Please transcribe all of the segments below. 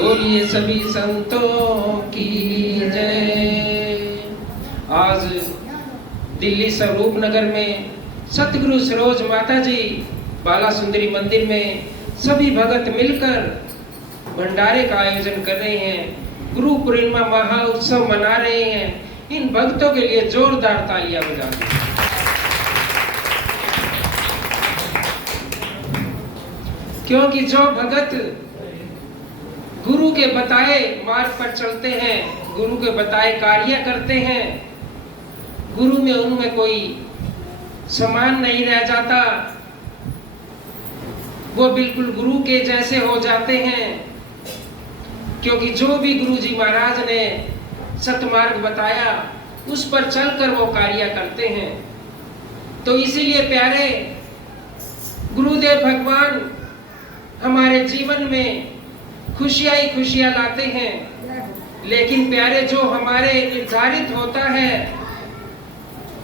बोलिए सभी संतों की जय। आज दिल्ली स्वरूप नगर में सतगुरु सरोज माता जी बाला सुंदरी मंदिर में सभी भगत मिलकर भंडारे का आयोजन कर रहे हैं, गुरु पूर्णिमा महा उत्सव मना रहे हैं। इन भक्तों के लिए जोरदार तालियां बजाते हैं। क्योंकि जो भगत गुरु के बताए मार्ग पर चलते हैं, गुरु के बताए कार्य करते हैं, गुरु में उनमें कोई समान नहीं रह जाता, वो बिल्कुल गुरु के जैसे हो जाते हैं। क्योंकि जो भी गुरु जी महाराज ने सतमार्ग बताया उस पर चलकर वो कार्य करते हैं। तो इसीलिए प्यारे गुरुदेव भगवान हमारे जीवन में खुशियां ही खुशियां लाते हैं, लेकिन प्यारे जो हमारे निर्धारित होता है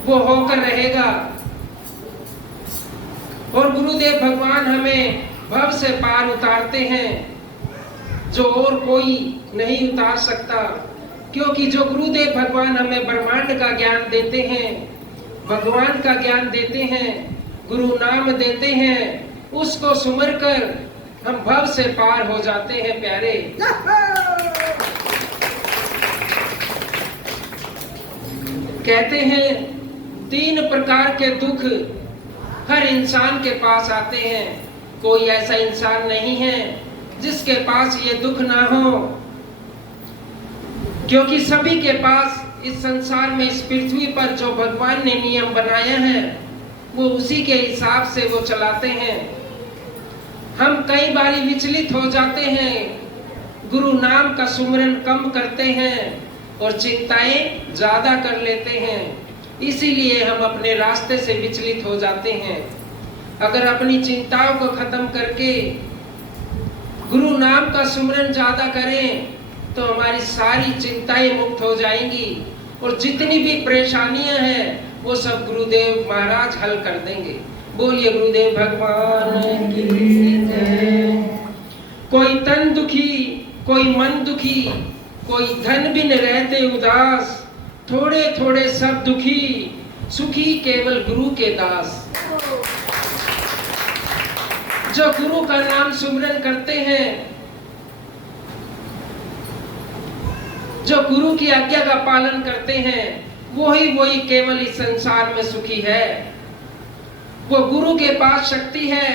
वो होकर रहेगा। और गुरुदेव भगवान हमें भव से पार उतारते हैं जो और कोई नहीं उतार सकता। क्योंकि जो गुरुदेव भगवान हमें ब्रह्मांड का ज्ञान देते हैं, भगवान का ज्ञान देते हैं, गुरु नाम देते हैं, उसको सुमर कर हम भव से पार हो जाते हैं। प्यारे कहते हैं 3 प्रकार के दुख हर इंसान के पास आते हैं। कोई ऐसा इंसान नहीं है जिसके पास ये दुख ना हो, क्योंकि सभी के पास इस संसार में, इस पृथ्वी पर जो भगवान ने नियम बनाया है वो उसी के हिसाब से वो चलाते हैं। हम कई बारी विचलित हो जाते हैं, गुरु नाम का सुमरन कम करते हैं और चिंताएं ज्यादा कर लेते हैं, इसीलिए हम अपने रास्ते से विचलित हो जाते हैं। अगर अपनी चिंताओं को खत्म करके गुरु नाम का सुमरन ज्यादा करें तो हमारी सारी चिंताएं मुक्त हो जाएंगी और जितनी भी परेशानियां हैं वो सब गुरुदेव महाराज हल कर देंगे। बोलिए गुरुदेव भगवान की जय। कोई तन दुखी, कोई मन दुखी, कोई धन बिन रहते उदास, थोड़े थोड़े सब दुखी, सुखी केवल गुरु के दास। जो गुरु का नाम सुमरन करते हैं, जो गुरु की आज्ञा का पालन करते हैं, वही केवल इस संसार में सुखी है। वो गुरु के पास शक्ति है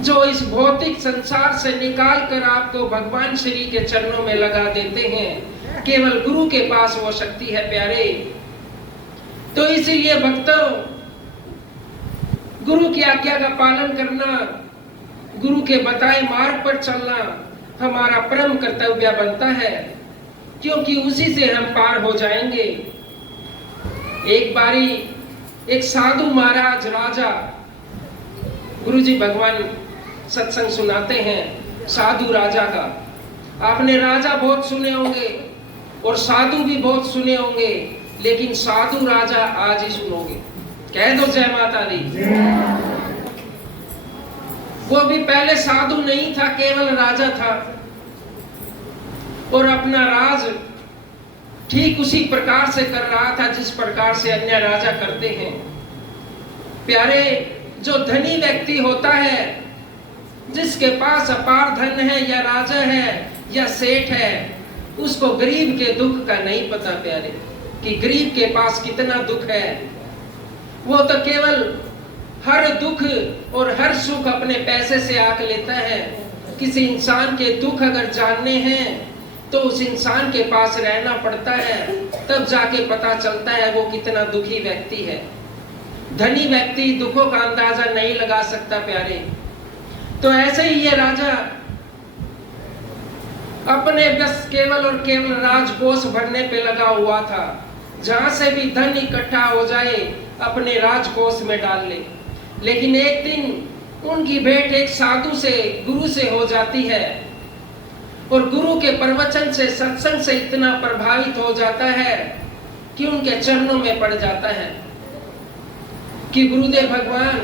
जो इस भौतिक संसार से निकाल कर आपको भगवान श्री के चरणों में लगा देते हैं। केवल गुरु के पास वो शक्ति है प्यारे। तो इसीलिए भक्तों, गुरु की आज्ञा का पालन करना, गुरु के बताए मार्ग पर चलना हमारा परम कर्तव्य बनता है, क्योंकि उसी से हम पार हो जाएंगे। एक बारी एक साधु महाराज राजा, गुरुजी भगवान सत्संग सुनाते हैं साधु राजा का। आपने राजा बहुत सुने होंगे और साधु भी बहुत सुने होंगे, लेकिन साधु राजा आज ही सुनोगे। कह दो जय माता दी। वो भी पहले साधु नहीं था, केवल राजा था और अपना राज ठीक उसी प्रकार से कर रहा था जिस प्रकार से अन्य राजा करते हैं। प्यारे, जो धनी व्यक्ति होता है, जिसके पास अपार धन है, या राजा है या सेठ है, उसको गरीब के दुख का नहीं पता प्यारे, कि गरीब के पास कितना दुख है। वो तो केवल हर दुख और हर सुख अपने पैसे से आक लेता है। किसी इंसान के दुख अगर जानने हैं तो उस इंसान के पास रहना पड़ता है, तब जाके पता चलता है वो कितना दुखी व्यक्ति है। धनी व्यक्ति दुखों का अंदाजा नहीं लगा सकता प्यारे। तो ऐसे ही ये राजा अपने बस केवल और केवल राजकोष भरने पे लगा हुआ था। जहां से भी धन इकट्ठा हो जाए अपने राजकोष में डाल ले। लेकिन एक दिन उनकी भेंट एक साधु से, गुरु से हो जाती है और गुरु के प्रवचन से, सत्संग से इतना प्रभावित हो जाता है कि उनके चरणों में पड़ जाता है कि गुरुदेव भगवान,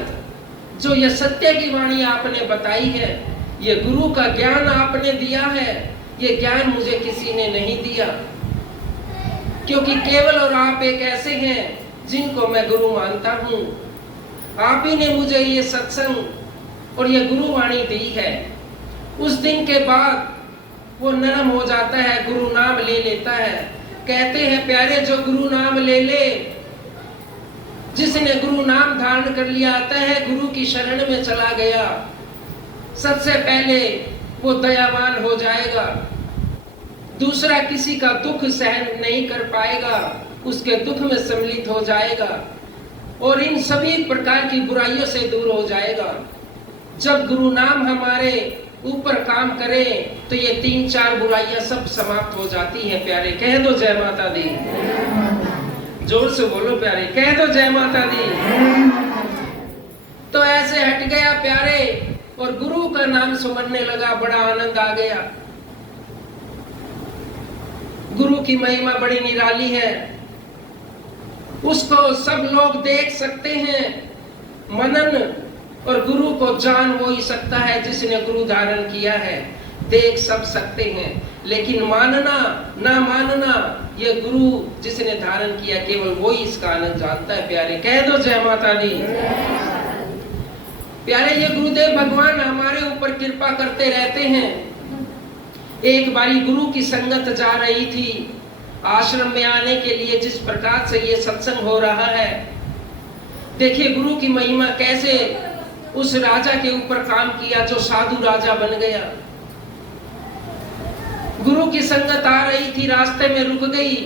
जो ये सत्य की वाणी आपने बताई है, ये गुरु का ज्ञान आपने दिया है, ये ज्ञान मुझे किसी ने नहीं दिया, क्योंकि केवल और आप एक ऐसे हैं जिनको मैं गुरु मानता हूँ। आप ही ने मुझे ये सत्संग और ये गुरुवाणी दी है। उस दिन के बाद वो नरम हो जाता है, गुरु नाम ले लेता है। कहते हैं प्यारे, जो गुरु नाम ले ले, जिसने गुरु नाम धारण कर लिया, आता है गुरु की शरण में चला गया, सबसे पहले वो दयावान हो जाएगा। दूसरा किसी का दुख सहन नहीं कर पाएगा, उसके दुख में सम्मिलित हो जाएगा और इन सभी प्रकार की बुराइयों से दूर हो जाएगा। जब गुरु नाम हमारे ऊपर काम करे तो ये 3-4 बुराइयां सब समाप्त हो जाती हैं। प्यारे, कह दो जय माता दी। जोर से बोलो प्यारे, कह दो जय माता दी। तो ऐसे हट गया प्यारे और गुरु का नाम सुमरने लगा। बड़ा आनंद आ गया। गुरु की महिमा बड़ी निराली है, उसको सब लोग देख सकते हैं। मनन और गुरु को जान वो ही सकता है जिसने गुरु धारण किया है। देख सब सकते हैं, लेकिन मानना ना मानना ये गुरु जिसने धारण किया, केवल वो ही इसका आनंद जानता है। प्यारे, कह दो जय माता दी। प्यारे, ये गुरुदेव भगवान हमारे ऊपर कृपा करते रहते हैं। एक बारी गुरु की संगत जा रही थी आश्रम में आने के लिए, जिस प्रकार से ये सत्संग हो रहा है, देखिए गुरु की महिमा कैसे उस राजा के ऊपर काम किया जो साधु राजा बन गया। गुरु की संगत आ रही थी, रास्ते में रुक गई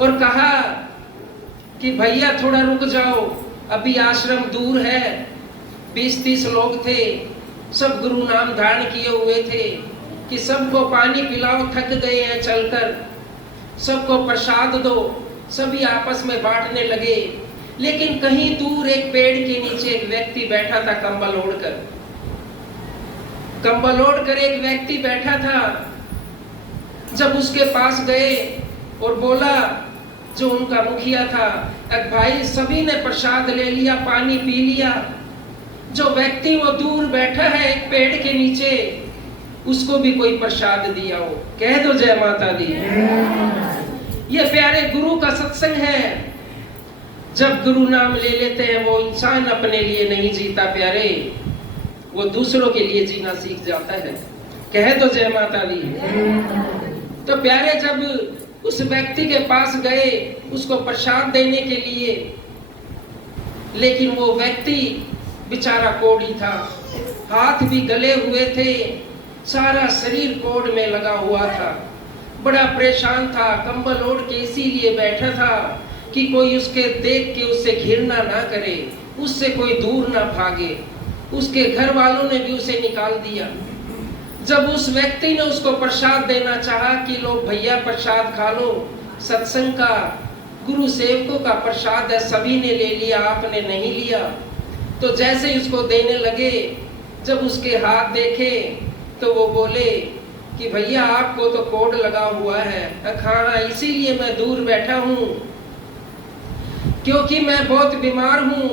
और कहा कि भैया थोड़ा रुक जाओ, अभी आश्रम दूर है। 20-30 लोग थे, सब गुरु नाम धारण किए हुए थे कि सबको पानी पिलाओ, थक गए हैं चलकर, सबको प्रसाद दो। सभी आपस में बांटने लगे, लेकिन कहीं दूर एक पेड़ के नीचे एक व्यक्ति बैठा था, कंबल ओढ़कर एक व्यक्ति बैठा था। जब उसके पास गए और बोला, जो उनका मुखिया था, भाई सभी ने प्रसाद ले लिया, पानी पी लिया, जो व्यक्ति वो दूर बैठा है एक पेड़ के नीचे, उसको भी कोई प्रसाद दिया हो। कह दो जय माता दी। ये प्यारे गुरु का सत्संग है। जब गुरु नाम ले लेते हैं, वो इंसान अपने लिए नहीं जीता प्यारे, वो दूसरों के लिए जीना सीख जाता है। कह दो जय माता दी। तो प्यारे, जब उस व्यक्ति के पास गए उसको प्रसाद देने के लिए, लेकिन वो व्यक्ति बेचारा कोढ़ी था, हाथ भी गले हुए थे, सारा शरीर कोढ़ में लगा हुआ था, बड़ा परेशान था, कंबल ओढ़ के इसीलिए बैठा था कि कोई उसके देख के उससे घृणा ना करे, उससे कोई दूर ना भागे। उसके घर वालों ने भी उसे निकाल दिया। जब उस व्यक्ति ने उसको प्रसाद देना चाहा कि लो भैया प्रसाद खा लो, सत्संग का गुरु सेवकों का प्रसाद है, सभी ने ले लिया, आपने नहीं लिया। तो जैसे ही उसको देने लगे, जब उसके हाथ देखे तो वो बोले कि भैया आपको तो कोढ़ लगा हुआ है। हाँ, इसीलिए मैं दूर बैठा हूँ, क्योंकि मैं बहुत बीमार हूँ,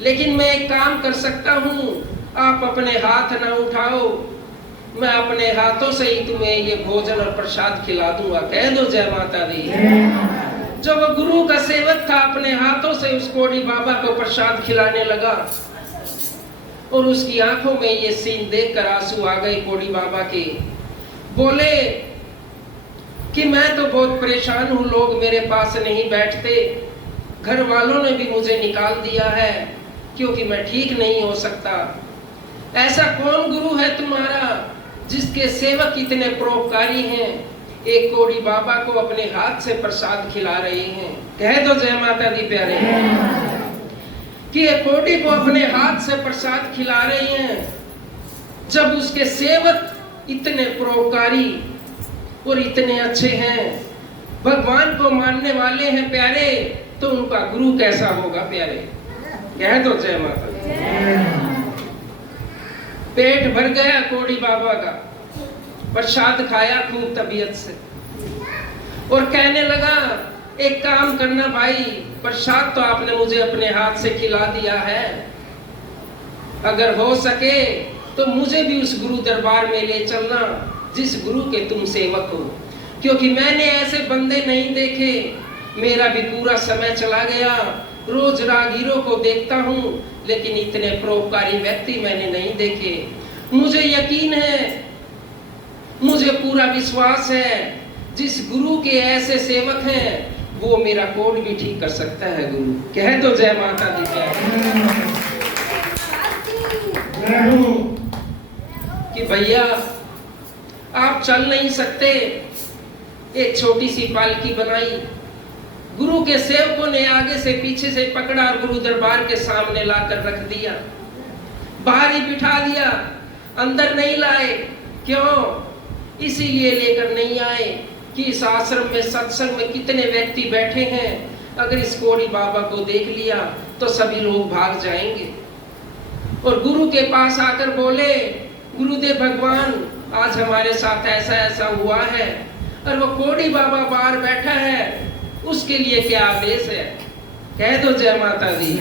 लेकिन मैं एक काम कर सकता हूँ, आप अपने हाथ ना उठाओ, मैं अपने हाथों से ही तुम्हें ये भोजन और प्रसाद खिला दूंगा। कह दो जय माता दी। जब वो गुरु का सेवक था, अपने हाथों से उस कोढ़ी बाबा को प्रसाद खिलाने लगा और उसकी आंखों में ये सीन देखकर आंसू आ गए कोढ़ी बाबा के। बोले कि मैं तो बहुत परेशान हूँ, लोग मेरे पास नहीं बैठते, घर वालों ने भी मुझे निकाल दिया है क्योंकि मैं ठीक नहीं हो सकता। ऐसा कौन गुरु है तुम्हारा जिसके सेवक इतने परोपकारी हैं, एक कोढ़ी बाबा को अपने हाथ से प्रसाद खिला रहे हैं। कह दो जय माता दी प्यारे, कि एक कोढ़ी को अपने हाथ से प्रसाद खिला रहे हैं। जब उसके सेवक इतने परोपकारी और इतने अच्छे हैं, भगवान को मानने वाले हैं प्यारे, तो उनका गुरु कैसा होगा प्यारे। कह दो जय माता दी। पेट भर गया कोढ़ी बाबा का, प्रसाद खाया खूब तबीयत से और कहने लगा, एक काम करना भाई, प्रसाद तो आपने मुझे अपने हाथ से खिला दिया है, अगर हो सके तो मुझे भी उस गुरु दरबार में ले चलना जिस गुरु के तुम सेवक हो, क्योंकि मैंने ऐसे बंदे नहीं देखे। मेरा भी पूरा समय चला गया, रोज राहगीरों को देखता हूँ, लेकिन इतने परोपकारी व्यक्ति मैंने नहीं देखे। मुझे यकीन है, मुझे पूरा विश्वास है, जिस गुरु के ऐसे सेवक हैं वो मेरा कोड भी ठीक कर सकता है। गुरु कह दो जय माता दी कि भैया आप चल नहीं सकते, एक छोटी सी पालकी बनाई, गुरु के सेवकों ने आगे से पीछे से पकड़ा और गुरु दरबार के सामने लाकर रख दिया, बाहर ही बिठा दिया, अंदर नहीं लाए। क्यों? इसीलिए लेकर नहीं आए कि इस आश्रम में सत्संग में कितने व्यक्ति बैठे हैं, अगर इस कोड़ी बाबा को देख लिया तो सभी लोग भाग जाएंगे। और गुरु के पास आकर बोले, गुरुदेव भगवान आज हमारे साथ ऐसा ऐसा हुआ है, और वो कोड़ी बाबा बाहर बैठा है, उसके लिए क्या आदेश है? कह दो जय माता दी।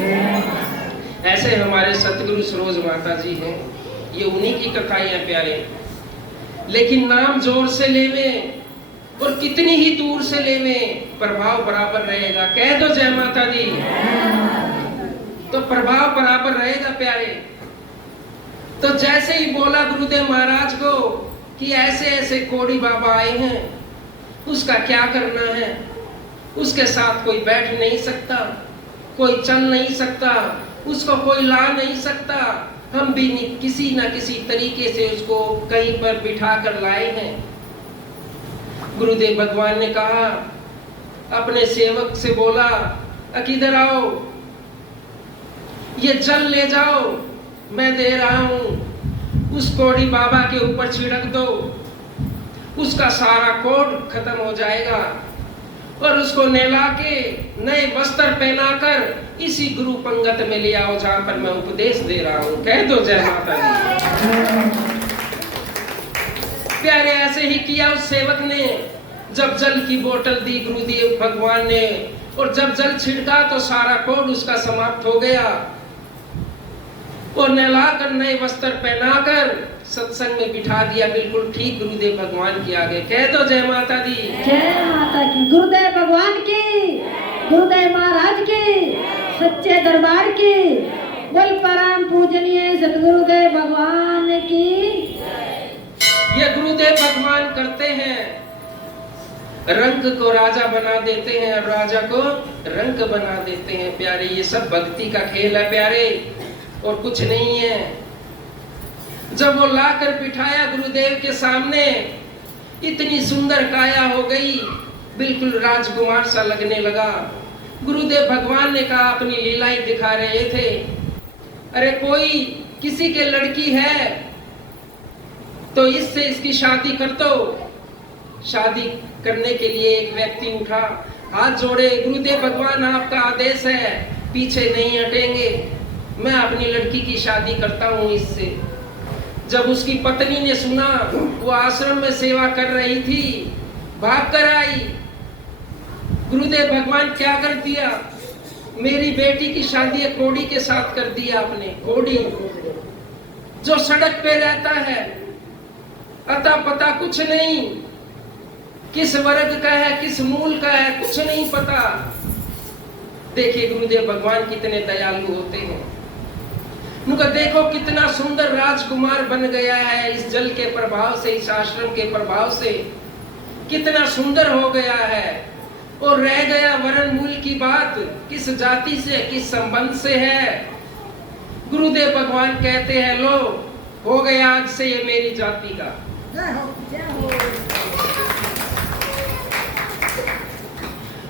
ऐसे हमारे सतगुरु सरोज माता जी हैं, ये उन्हीं की कथाएं हैं प्यारे। लेकिन नाम जोर से लेवें और कितनी ही दूर से लेवें, प्रभाव बराबर रहेगा। कह दो जय माता दी। तो प्रभाव बराबर रहेगा प्यारे। तो जैसे ही बोला गुरुदेव महाराज को कि ऐसे ऐसे कोड़ी बाबा आए हैं, उसका क्या करना है? उसके साथ कोई बैठ नहीं सकता, कोई चल नहीं सकता, उसको कोई ला नहीं सकता, हम भी किसी ना किसी तरीके से उसको कहीं पर बिठा कर लाए हैं। गुरुदेव भगवान ने कहा, अपने सेवक से बोला, किधर आओ, ये जल ले जाओ, मैं दे रहा हूं, उस कोड़ी बाबा के ऊपर छिड़क दो, उसका सारा कोड खत्म हो जाएगा, और उसको नहला के नए वस्त्र पहनाकर इसी गुरु पंगत में ले आओ जहां पर मैं उपदेश दे रहा हूं। कह दो जय माता दी। प्यारे ऐसे ही किया उस सेवक ने। जब जल की बोतल दी गुरुदेव भगवान ने, और जब जल छिड़का तो सारा कोड उसका समाप्त हो गया, और नहलाकर नए वस्त्र पहनाकर सत्संग में बिठा दिया, बिल्कुल ठीक गुरुदेव भगवान के आगे। कह दो जय माता दी। जय माता की, गुरुदेव भगवान की, गुरुदेव महाराज की, सच्चे दरबार की, बोल परम पूजनीय सतगुरुदेव भगवान की। ये गुरुदेव भगवान करते हैं, रंग को राजा बना देते हैं और राजा को रंग बना देते हैं प्यारे। ये सब भक्ति का खेल है प्यारे, और कुछ नहीं है। जब वो लाकर बिठाया गुरुदेव के सामने, इतनी सुंदर काया हो गई, बिल्कुल राजकुमार सा लगने लगा। गुरुदेव भगवान ने कहा, अपनी लीलाएं दिखा रहे थे, अरे कोई किसी के लड़की है तो इससे इसकी शादी कर दो। शादी करने के लिए एक व्यक्ति उठा, हाथ जोड़े, गुरुदेव भगवान आपका आदेश है, पीछे नहीं हटेंगे, मैं अपनी लड़की की शादी करता हूँ इससे। जब उसकी पत्नी ने सुना, वो आश्रम में सेवा कर रही थी, भाग कर आई। गुरुदेव भगवान क्या कर दिया? मेरी बेटी की शादी कोड़ी के साथ कर दिया आपने। कोड़ी जो सड़क पे रहता है, अता पता कुछ नहीं, किस वर्ग का है, किस मूल का है, कुछ नहीं पता। देखिए गुरुदेव भगवान कितने दयालु होते हैं। उनका देखो कितना सुंदर राजकुमार बन गया है इस जल के प्रभाव से, इस आश्रम के प्रभाव से कितना सुंदर हो गया है। और रह गया वर्ण मूल की बात, किस जाति से, किस संबंध से है। गुरुदेव भगवान कहते हैं, लो हो गया आज से ये मेरी जाति का।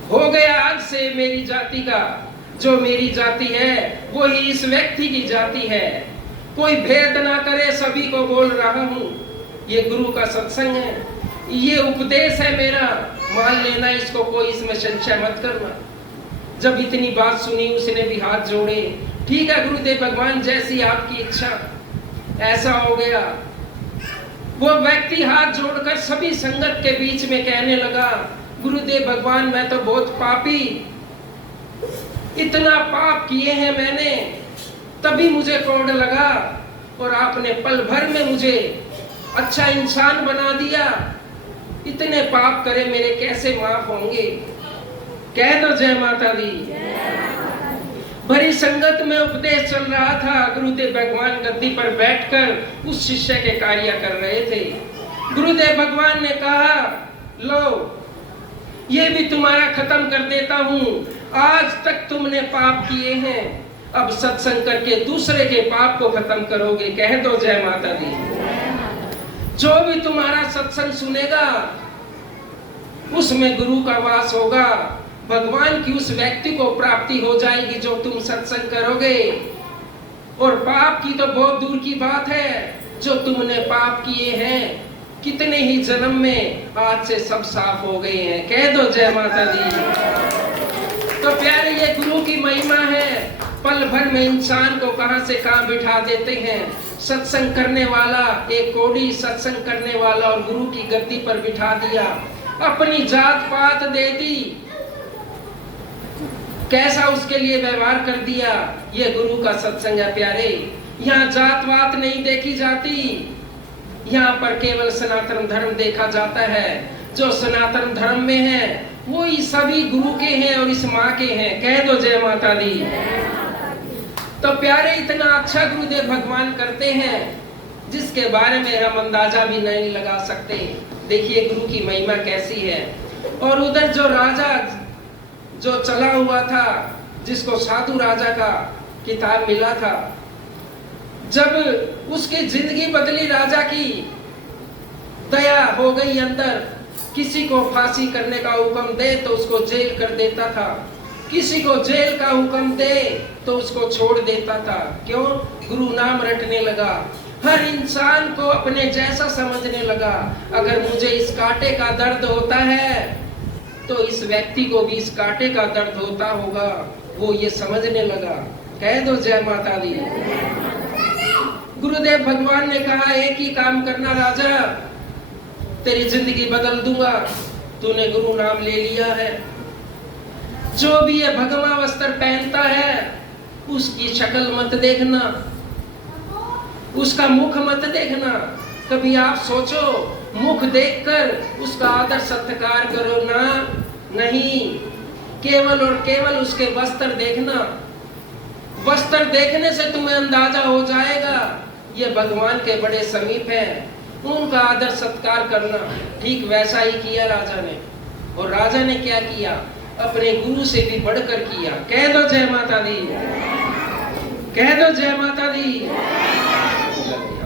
हो गया आज से मेरी जाति का। जो मेरी जाति है वही इस व्यक्ति की जाति है। कोई भेद ना करे, सभी को बोल रहा हूँ। ये गुरु का सत्संग है, ये उपदेश है मेरा, मान लेना इसको, कोई इसमें संशय मत करना। जब इतनी बात सुनी उसने भी हाथ जोड़े, ठीक है गुरुदेव भगवान, जैसी आपकी इच्छा। ऐसा हो गया। वो व्यक्ति हाथ जोड़कर सभी संगत के बीच में कहने लगा, गुरुदेव भगवान मैं तो बहुत पापी, इतना पाप किए हैं मैंने, तभी मुझे कोढ़ लगा। और आपने पल भर में मुझे अच्छा इंसान बना दिया। इतने पाप करे मेरे कैसे माफ होंगे? कह दो जय माता दी। भरी संगत में उपदेश चल रहा था। गुरुदेव भगवान गद्दी पर बैठकर उस शिष्य के कार्य कर रहे थे। गुरुदेव भगवान ने कहा, लो ये भी तुम्हारा खत्म कर देता हूँ। आज तक तुमने पाप किए हैं, अब सत्संग करके दूसरे के पाप को खत्म करोगे। कह दो जय माता दी। जो भी तुम्हारा सत्संग सुनेगा उसमें गुरु का वास होगा। भगवान की उस व्यक्ति को प्राप्ति हो जाएगी जो तुम सत्संग करोगे। और पाप की तो बहुत दूर की बात है, जो तुमने पाप किए हैं कितने ही जन्म में आज से सब साफ हो गए हैं। कह दो जय माता दी। तो प्यारे ये गुरु की महिमा है। पल भर में इंसान को कहां से कहां बिठा देते हैं। सत्संग करने वाला एक कोड़ी सत्संग करने वाला और गुरु की गद्दी पर बिठा दिया, अपनी जात पात दे दी, कैसा उसके लिए व्यवहार कर दिया। ये गुरु का सत्संग है प्यारे। यहाँ जात पात नहीं देखी जाती, यहाँ पर केवल सनातन धर्म देखा जाता है। जो सनातन धर्म में है वो ही सभी गुरु के हैं और इस माँ के हैं। कह दो जय माता दी। तो प्यारे इतना अच्छा गुरुदेव भगवान करते हैं जिसके बारे में हम अंदाजा भी नहीं लगा सकते। देखिए गुरु की महिमा कैसी है। और उधर जो राजा जो चला हुआ था, जिसको साधु राजा का किताब मिला था, जब उसकी जिंदगी बदली, राजा की दया हो गई अंदर, किसी को फांसी करने का हुक्म दे तो उसको जेल कर देता था, किसी को जेल का हुक्म दे तो उसको छोड़ देता था। क्यों? गुरु नाम रटने लगा, हर इंसान को अपने जैसा समझने लगा। अगर मुझे इस कांटे का दर्द होता है तो इस व्यक्ति को भी इस कांटे का दर्द होता होगा, वो ये समझने लगा। कह दो जय माता दी। गुरुदेव भगवान ने कहा, एक ही काम करना राजा, तेरी जिंदगी बदल दूंगा। तूने गुरु नाम ले लिया है। जो भी ये भगवा वस्त्र पहनता है उसकी शक्ल मत देखना, उसका मुख मत देखना। कभी आप सोचो, मुख देखकर उसका आदर सत्कार करो ना, नहीं, केवल और केवल उसके वस्त्र देखना। वस्त्र देखने से तुम्हें अंदाजा हो जाएगा ये भगवान के बड़े समीप हैं, उनका आदर सत्कार करना। ठीक वैसा ही किया राजा ने। और राजा ने क्या किया? अपने गुरु से भी बढ़कर किया। कह दो जय माता दी। कह दो जय माता दी।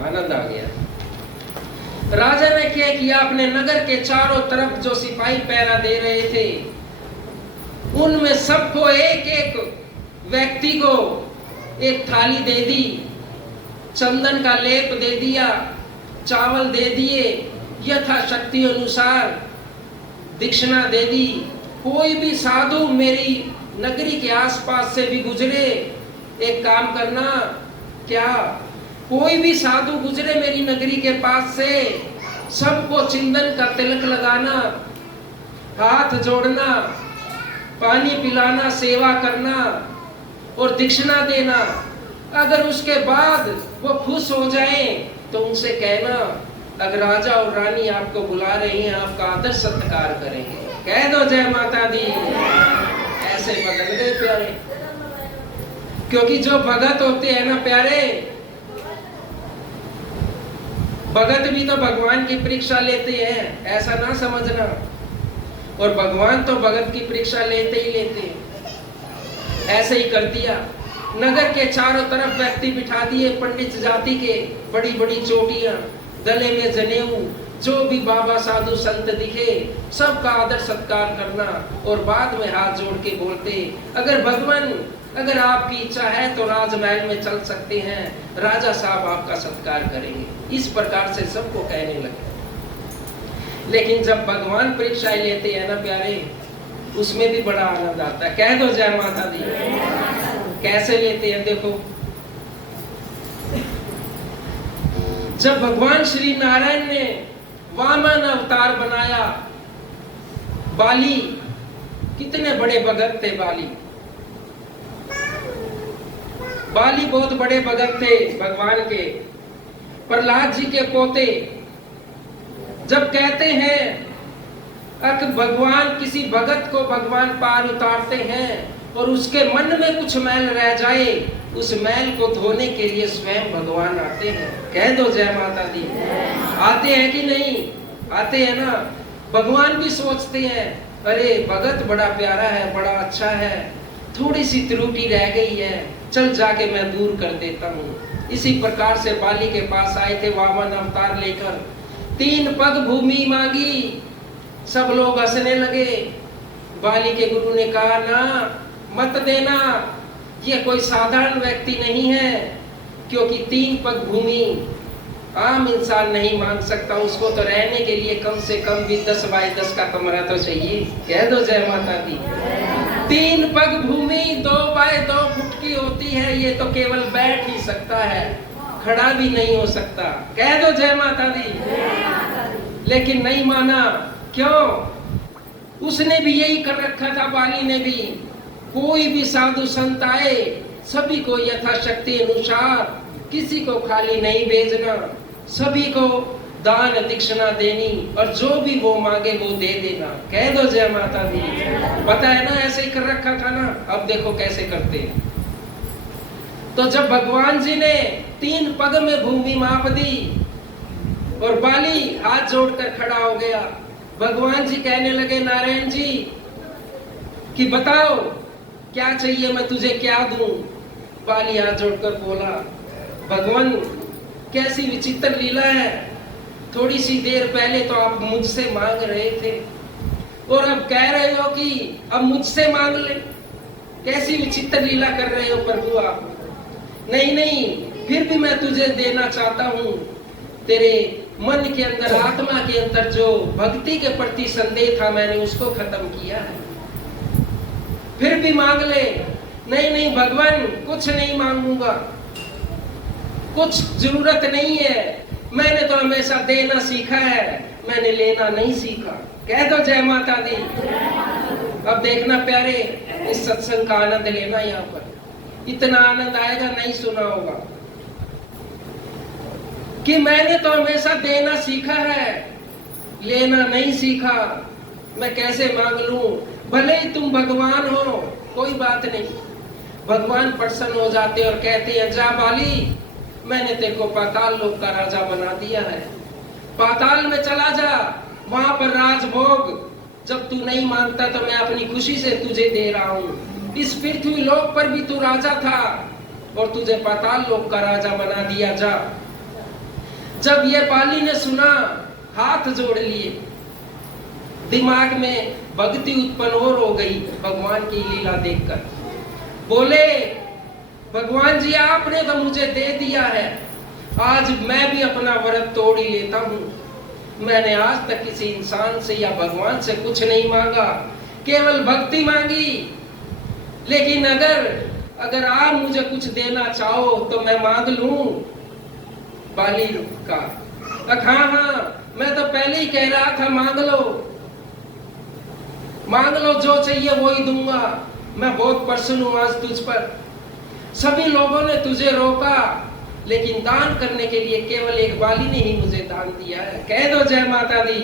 आनंद आ गया। राजा ने क्या किया? अपने नगर के चारों तरफ जो सिपाही पहरा दे रहे थे उनमें सबको एक एक व्यक्ति को एक थाली दे दी, चंदन का लेप दे दिया, चावल दे दिए, यथाशक्ति अनुसार दक्षिणा दे दी। कोई भी साधु मेरी नगरी के आसपास से भी गुजरे, एक काम करना, क्या कोई भी साधु गुजरे मेरी नगरी के पास से, सबको चंदन का तिलक लगाना, हाथ जोड़ना, पानी पिलाना, सेवा करना और दक्षिणा देना। अगर उसके बाद वो खुश हो जाए तो उनसे कहना, अगर राजा और रानी आपको बुला रही हैं, आपका आदर सत्कार करेंगे। कह दो जय माता दी। ऐसे बदल गए प्यारे। क्योंकि जो भगत होते हैं ना प्यारे, भगत भी तो भगवान की परीक्षा लेते हैं, ऐसा ना समझना। और भगवान तो भगत की परीक्षा लेते ही लेते हैं। ऐसे ही कर दिया। नगर के चारों तरफ व्यक्ति बिठा दिए, पंडित जाति के, बड़ी बड़ी चोटियां, गले में जनेऊ, जो भी बाबा साधु संत दिखे सबका आदर सत्कार करना। और बाद में हाथ जोड़ के बोलते, अगर भगवान, अगर आपकी इच्छा है तो राजमहल में चल सकते हैं, राजा साहब आपका सत्कार करेंगे। इस प्रकार से सबको कहने लगे। लेकिन जब भगवान परीक्षाएं लेते हैं ना प्यारे, उसमें भी बड़ा आनंद आता है। कह दो जय माता दी। कैसे लेते हैं देखो। जब भगवान श्री नारायण ने वामन अवतार बनाया, बाली, कितने बड़े भगत थे बाली। बाली बहुत बड़े भगत थे भगवान के। प्रहलाद जी के पोते जब कहते हैं कि भगवान किसी भगत को भगवान पार उतारते हैं और उसके मन में कुछ मैल रह जाए, उस मैल को धोने के लिए स्वयं भगवान आते हैं। कह दो जय माता दी। आते हैं कि नहीं? आते हैं ना। भगवान भी सोचते हैं अरे भगत बड़ा प्यारा है, बड़ा अच्छा है, थोड़ी सी त्रुटि रह गई है, चल जाके मैं दूर कर देता हूँ। इसी प्रकार से बाली के पास आए थे वामन अवतार लेकर, 3 पग भूमि मांगी, सब लोग हंसने लगे। बाली के गुरु ने कहा ना मत देना, ये कोई साधारण व्यक्ति नहीं है, क्योंकि 3 पग भूमि आम इंसान नहीं मांग सकता, उसको तो रहने के लिए कम से कम भी 10 बाय 10 का कमरा तो चाहिए। कह दो जय माता दी। 3 पग भूमि 2 बाय 2 फुट की होती है, ये तो केवल बैठ ही सकता है, खड़ा भी नहीं हो सकता। कह दो जय माता दी। लेकिन नहीं माना। क्यों? उसने भी यही कर रखा था, बाली ने भी। कोई भी साधु संत आए, सभी को यथाशक्ति अनुसार, किसी को खाली नहीं भेजना, सभी को दान दक्षिणा देनी, और जो भी वो मांगे वो दे देना। कह दो जय माता दी। पता है ना, ऐसे ही कर रखा था ना। अब देखो कैसे करते हैं। तो जब भगवान जी ने 3 पग में भूमि माप दी और बाली हाथ जोड़कर खड़ा हो गया, भगवान जी कहने लगे नारायण जी कि बताओ क्या चाहिए, मैं तुझे क्या दूं। बाली हाथ जोड़कर बोला भगवान कैसी विचित्र लीला है, थोड़ी सी देर पहले तो आप मुझसे मांग रहे थे और अब कह रहे हो कि अब मुझसे मांग ले। कैसी विचित्र लीला कर रहे हो प्रभु आप। नहीं नहीं, फिर भी मैं तुझे देना चाहता हूँ। तेरे मन के अंदर, आत्मा के अंदर जो भक्ति के प्रति संदेह था, मैंने उसको खत्म किया है, फिर भी मांग ले। नहीं नहीं भगवान, कुछ नहीं मांगूंगा, कुछ जरूरत नहीं है, मैंने तो हमेशा देना सीखा है, मैंने लेना नहीं सीखा। कह दो जय माता दी। अब देखना प्यारे, इस सत्संग का आनंद लेना। यहाँ पर इतना आनंद आएगा, नहीं सुना होगा कि मैंने तो हमेशा देना सीखा है, लेना नहीं सीखा। मैं कैसे मांग लूं? भले ही तुम भगवान हो, कोई बात नहीं। भगवान प्रसन्न हो जाते और कहते हैं जा बाली, मैंने तेरे को पाताल लोक का राजा बना दिया है, पाताल में चला जा, वहां पर राजभोग। जब तू नहीं मांगता तो मैं अपनी खुशी से तुझे दे रहा हूँ। इस पृथ्वी लोक पर भी तू राजा था और तुझे पाताल लोक का राजा बना दिया, जा। जब ये बाली ने सुना, हाथ जोड़ लिए, दिमाग में भक्ति उत्पन्न और हो गई भगवान की लीला देखकर। बोले भगवान जी आपने तो मुझे दे दिया है, आज मैं भी अपना व्रत तोड़ ही लेता हूँ। मैंने आज तक किसी इंसान से या भगवान से कुछ नहीं मांगा, केवल भक्ति मांगी। लेकिन अगर आप मुझे कुछ देना चाहो तो मैं मांग लूं। बाली का हाँ हाँ, मैं तो पहले ही कह रहा था मांग लो, मांग लो, जो चाहिए वो ही दूंगा। मैं बहुत प्रसन्न हूं आज तुझ पर। सभी लोगों ने तुझे रोका, लेकिन दान करने के लिए केवल एक बाली ने ही मुझे दान दिया है। कह दो जय माता दी।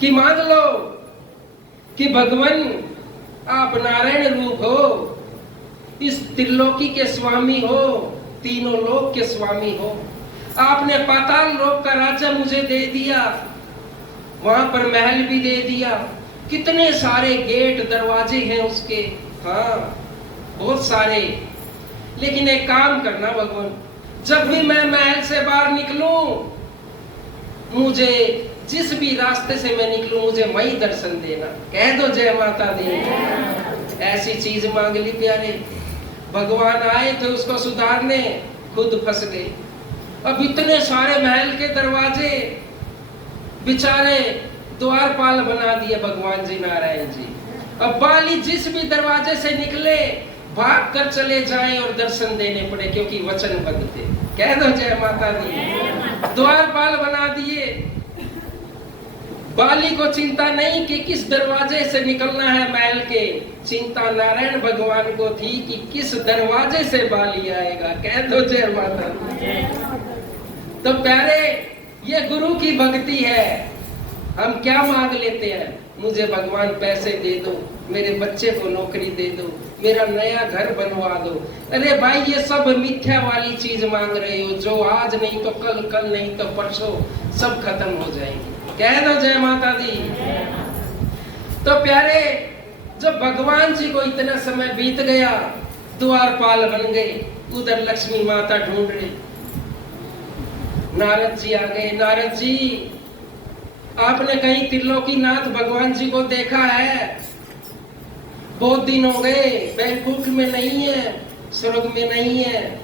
कि मांग लो कि भगवान आप नारायण रूप हो, इस त्रिलोकी के स्वामी हो, तीनों लोक के स्वामी हो। आपने पाताल लोक का राजा मुझे दे दिया, वहां पर महल भी दे दिया, कितने सारे गेट दरवाजे हैं उसके, हाँ बहुत सारे। लेकिन एक काम करना भगवान, जब भी मैं महल से बाहर निकलूं, मुझे जिस भी रास्ते से मैं निकलूं, मुझे वही दर्शन देना। कह दो जय माता दी। ऐसी चीज मांग ली प्यारे। भगवान आए थे उसको सुधारने, खुद फंस गए। अब इतने सारे महल के दरवाजे, बेचारे द्वारपाल बना दिए भगवान जी नारायण जी। अब बाली जिस भी दरवाजे से निकले, भाग कर चले जाएं और दर्शन देने पड़े, क्योंकि वचनबद्ध थे। कह दो जय माता दी। द्वारपाल बना दिए। बाली को चिंता नहीं कि किस दरवाजे से निकलना है महल के, चिंता नारायण भगवान को थी कि किस दरवाजे से बाली आएगा। कह दो जय माता दी। तो प्यारे, ये गुरु की भक्ति है। हम क्या मांग लेते हैं? मुझे भगवान पैसे दे दो, मेरे बच्चे को नौकरी दे दो, मेरा नया घर बनवा दो। अरे भाई, ये सब मिथ्या वाली चीज मांग रहे हो, जो आज नहीं तो कल, कल नहीं तो परसों सब खत्म हो जाएंगे। कह दो जय माता दी। तो प्यारे, जब भगवान जी को इतना समय बीत गया, द्वारपाल बन गए, उधर लक्ष्मी माता ढूंढ रही। नारद जी आ गए। नारद जी, आपने कहीं त्रिलोकीनाथ भगवान जी को देखा है? बहुत दिन हो गए, बैकुंठ में नहीं है, स्वर्ग में नहीं है,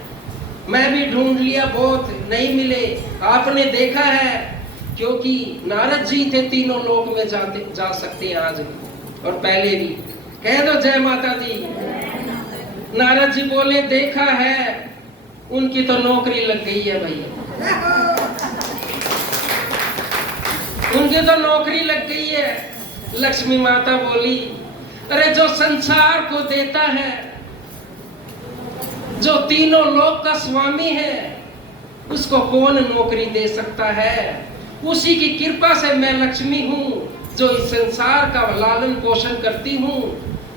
मैं भी ढूंढ लिया, बहुत नहीं मिले, आपने देखा है? क्योंकि नारद जी थे, तीनों लोक में जा सकते हैं आज भी और पहले भी। कह दो जय माता दी। नारद जी बोले, देखा है, उनकी तो नौकरी लग गई है भैया, उनकी तो नौकरी लग गई है। लक्ष्मी माता बोली, अरे जो संसार को देता है, जो तीनों लोक का स्वामी है, उसको कौन नौकरी दे सकता है? उसी की कृपा से मैं लक्ष्मी हूँ, जो इस संसार का लालन पोषण करती हूँ।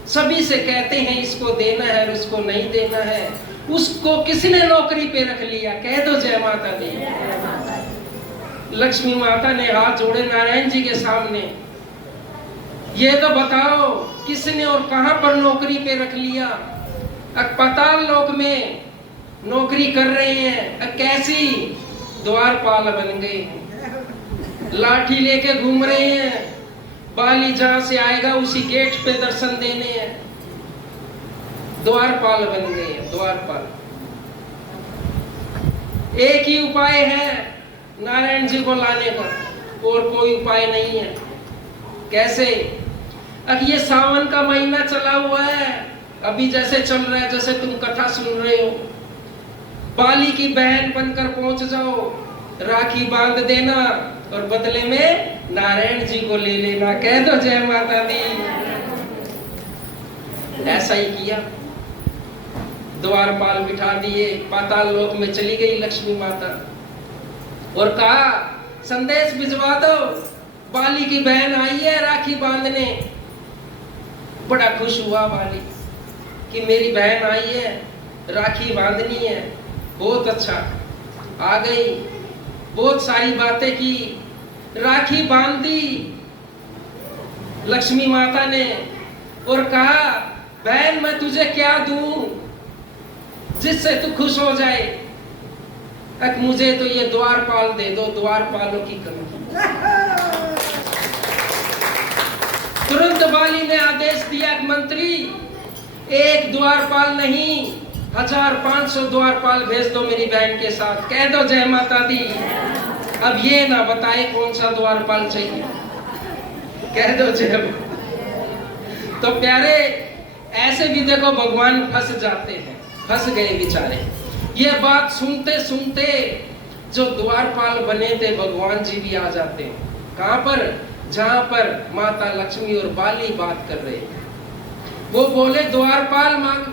सभी से कहते हैं इसको देना है, उसको नहीं देना है, उसको किसने नौकरी पे रख लिया? कह दो जय माता दी। लक्ष्मी माता ने हाथ जोड़े नारायण जी के सामने, ये तो बताओ किसने और कहां पर नौकरी पे रख लिया? पाताल लोक में नौकरी कर रहे हैं, कैसी? द्वारपाल बन गए, लाठी लेके घूम रहे हैं, बाली जहां से आएगा उसी गेट पे दर्शन देने हैं, द्वारपाल बन गए। द्वारपाल, एक ही उपाय है नारायण जी को लाने का, और कोई उपाय नहीं है। कैसे? अब ये सावन का महीना चला हुआ है, अभी जैसे चल रहा है, जैसे तुम कथा सुन रहे हो, बाली की बहन बनकर पहुंच जाओ, राखी बांध देना और बदले में नारायण जी को ले लेना। कह दो जय माता दी। ऐसा ही किया, द्वारपाल बिठा दिए, पाताल लोक में चली गई लक्ष्मी माता और कहा, संदेश भिजवा दो, बाली की बहन आई है राखी बांधने। बड़ा खुश हुआ बाली कि मेरी बहन आई है, राखी बांधनी है, बहुत अच्छा। आ गई, बहुत सारी बातें की, राखी बांध दी लक्ष्मी माता ने और कहा, बहन मैं तुझे क्या दूं जिससे तू खुश हो जाए? तक मुझे तो ये द्वारपाल दे दो, द्वारपालों की कमी। तुरंत बाली ने आदेश दिया, मंत्री एक द्वारपाल नहीं 1500 द्वारपाल भेज दो मेरी बहन के साथ। कह दो जय माता दी। अब ये ना बताए कौन सा द्वारपाल चाहिए, कह दो जय। तो प्यारे, ऐसे भी देखो भगवान फंस जाते हैं, फंस गए बेचारे। ये बात सुनते सुनते जो द्वारपाल बने थे भगवान जी भी आ जाते हैं। कहां पर? जहां पर माता लक्ष्मी और बाली बात कर रहे थे। वो बोले द्वारपाल मांग।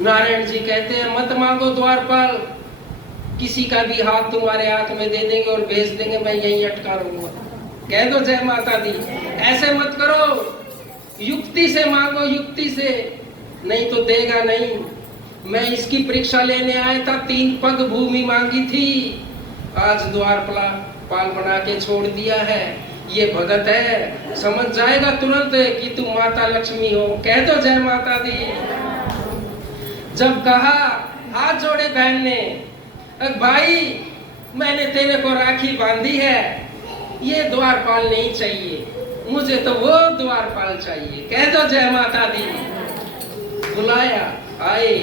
नारायण जी कहते हैं, मत मांगो द्वारपाल, किसी का भी हाथ तुम्हारे हाथ में दे देंगे और भेज देंगे, मैं यहीं अटका रहूंगा। कह दो जय माता दी। ऐसे मत करो, युक्ति से मांगो, युक्ति से, नहीं तो देगा नहीं। मैं इसकी परीक्षा लेने आया था, 3 पग भूमि मांगी थी, आज द्वारपाल बना के छोड़ दिया है। ये भगत है, समझ जाएगा तुरंत कि तुम माता लक्ष्मी हो। कह दो जय माता दी। जब कहा, हाथ जोड़े बहन ने, भाई मैंने तेरे को राखी बांधी है, ये द्वारपाल नहीं चाहिए, मुझे तो वो द्वारपाल चाहिए। कह दो जय माता दी। बुलाया, आए,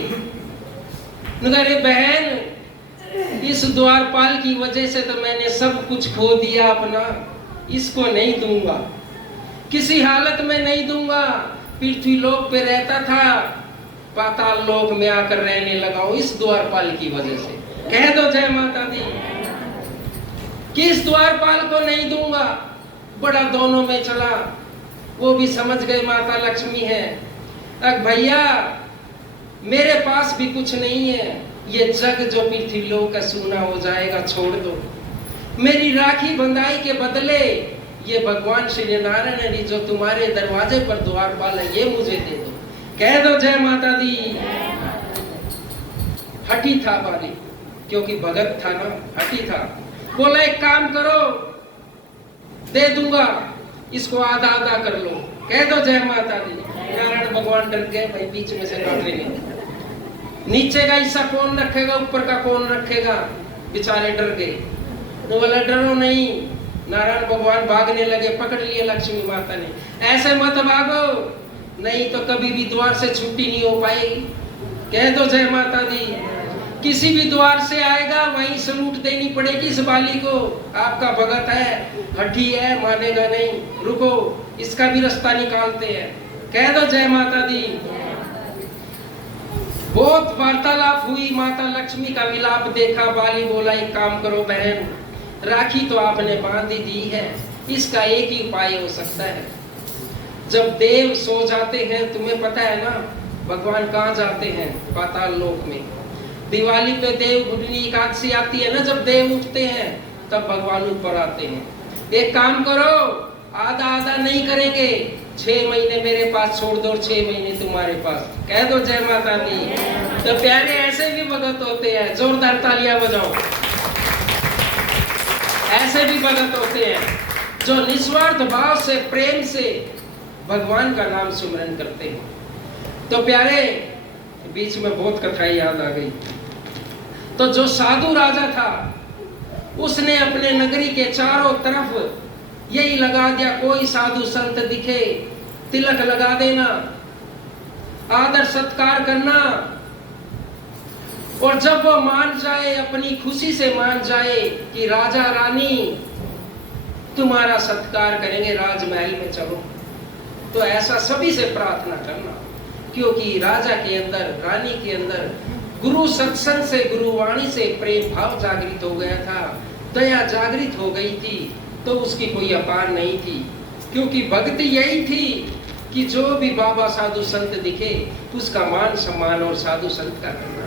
अरे बहन, इस द्वारपाल की वजह से तो मैंने सब कुछ खो दिया अपना, इसको नहीं दूंगा, किसी हालत में नहीं दूंगा। पृथ्वी लोक पे रहता था, पाताल लोक में आकर रहने लगा हूं इस द्वारपाल की वजह से। कह दो जय माता दी। किस द्वारपाल को नहीं दूंगा? बड़ा दोनों में चला, वो भी समझ गए माता लक्ष्मी है। अब भैया मेरे पास भी कुछ नहीं है, ये जग जो पृथ्वीलोक का सूना हो जाएगा, छोड़ दो। मेरी राखी बंधाई के बदले ये भगवान श्री नारायण ने जो तुम्हारे दरवाजे पर द्वारपाल है, ये मुझे दे दो। कह दो जय माता दी। हठी था बाली, क्योंकि भगत था ना, हठी था। बोला एक काम करो, दे दूंगा, इसको आधा आधा कर लो। कह दो जय माता दी। नारायण भगवान डर गए, भाई बीच में से काट लेंगे। नीचे का हिस्सा कौन रखेगा, ऊपर का कौन रखेगा? बेचारे डर गए। तो बोला डरो नहीं। नारायण भगवान भागने लगे, पकड़ लिए लक्ष्मी माता ने। ऐसे मत भागो, नहीं तो कभी भी द्वार से छुट्टी नहीं हो पाएगी। कह दो जय माता दी। किसी भी द्वार से आएगा वहीं सलूट देनी पड़ेगी इस बाली को। आपका भगत है, हठी है, मानेगा नहीं। रुको, इसका भी रास्ता निकालते हैं। कह दो जय माता दी। बहुत वार्तालाप हुई, माता लक्ष्मी का विलाप देखा। बाली बोला एक काम करो बहन, राखी तो आपने बांध ही दी है, इसका एक ही उपाय हो सकता है। जब देव सो जाते हैं, तुम्हें पता है ना भगवान कहाँ जाते हैं? पाताल लोक में। दिवाली पे देव गुडनी एकादशी आती है ना, जब देव उठते हैं तब भगवान ऊपर आते हैं। एक काम करो, आधा आधा नहीं करेंगे, 6 महीने मेरे पास छोड़ दो, 6 महीने तुम्हारे पास। कह दो जय माता दी। तो प्यारे ऐसे भी भगत होते हैं, जोरदार तालियां बजाओ। ऐसे भी भगत होते हैं जो निस्वार्थ भाव से, प्रेम से भगवान का नाम सुमरन करते हैं। तो प्यारे, बीच में बहुत कथाएं याद आ गई। तो जो साधु राजा था, उसने अपने नगरी के चारों तरफ यही लगा दिया, कोई साधु संत दिखे तिलक लगा देना, आदर सत्कार करना। और जब वो मान जाए, अपनी खुशी से मान जाए कि राजा रानी तुम्हारा सत्कार करेंगे, राजमहल में चलो, तो ऐसा सभी से प्रार्थना करना। क्योंकि राजा के अंदर, रानी के अंदर गुरु सत्संग से, गुरुवाणी से प्रेम भाव जागृत हो गया था, दया जागृत हो गई थी। तो उसकी कोई अपार नहीं थी, क्योंकि भक्ति यही थी कि जो भी बाबा साधु संत दिखे उसका मान सम्मान और साधु संत का करना।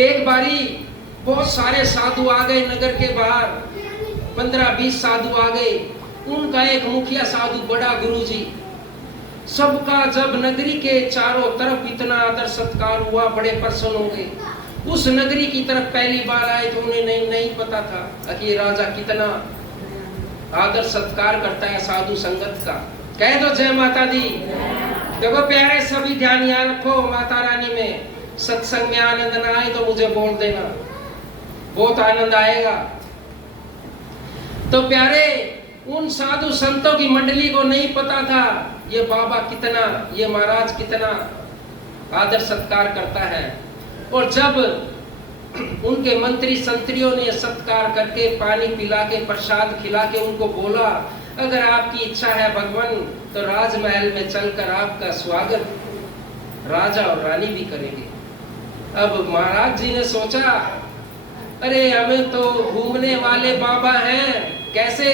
एक बारी बहुत सारे साधु आ गए नगर के बाहर, 15-20 साधु आ गए। उनका एक मुखिया साधु, बड़ा गुरुजी, सबका जब नगरी के चारों तरफ इतना आदर सत्कार हुआ, बड़े प्रसन्न हो गए। उस नगरी की तरफ पहली बार आए तो उन्हें नहीं पता था कि ये राजा कितना आदर सत्कार करता है साधु संगत का। कह दो जय माता दी। देखो प्यारे, सभी ध्यान यहाँ रखो, माता रानी में सत्संग में आनंद ना आए तो मुझे बोल देना, बहुत आनंद आएगा। तो प्यारे, उन साधु संतों की मंडली को नहीं पता था ये बाबा कितना, ये महाराज कितना आदर सत्कार करता है। और जब उनके मंत्री संतरियों ने सत्कार करके, पानी पिला के, प्रसाद खिला के उनको बोला, अगर आपकी इच्छा है भगवान तो राजमहल में चलकर आपका स्वागत राजा और रानी भी करेंगे। अब महाराज जी ने सोचा, अरे हमें तो घूमने वाले बाबा हैं, कैसे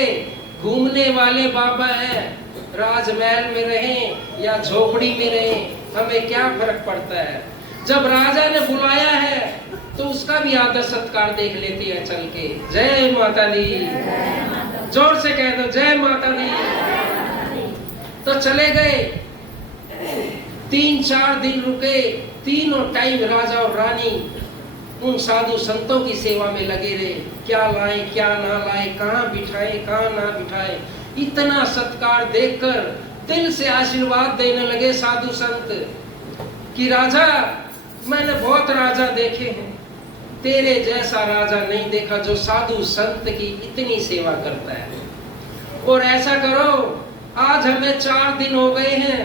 घूमने वाले बाबा हैं, राजमहल में रहें या झोपड़ी में रहें, हमें क्या फर्क पड़ता है। जब राजा ने बुलाया है तो उसका भी आदर सत्कार देख लेती है चल के। जय माता दी। जोर से कह दो जय माता दी। तो चले गए, 3-4 दिन रुके, तीनों टाइम राजा और रानी उन साधु संतों की सेवा में लगे रहे। क्या लाए क्या ना लाए, कहाँ बिठाए कहाँ ना बिठाए, इतना सत्कार देखकर दिल से आशीर्वाद देने लगे साधु संत कि राजा, मैंने बहुत राजा देखे हैं, तेरे जैसा राजा नहीं देखा जो साधु संत की इतनी सेवा करता है। और ऐसा करो, आज हमें 4 दिन हो गए हैं,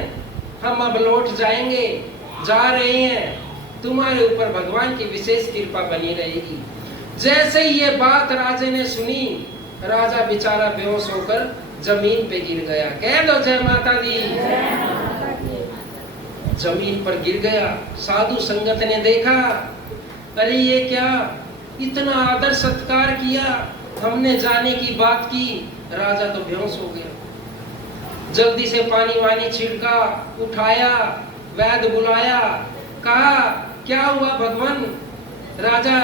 हम अब लौट जाएंगे, जा रहे हैं, तुम्हारे ऊपर भगवान की विशेष कृपा बनी रहेगी। जैसे ही ये बात राजा ने सुनी, राजा बेचारा बेहोश होकर जमीन पे गिर गया। कह दो जय माता दी। जमीन पर गिर गया। साधु संगत ने देखा, अरे ये क्या, इतना आदर सत्कार किया, हमने जाने की बात की, राजा तो बेहोश हो गया। जल्दी से पानी वानी छिड़का, उठाया, वैद्य बुलाया, कहा क्या हुआ भगवान, राजा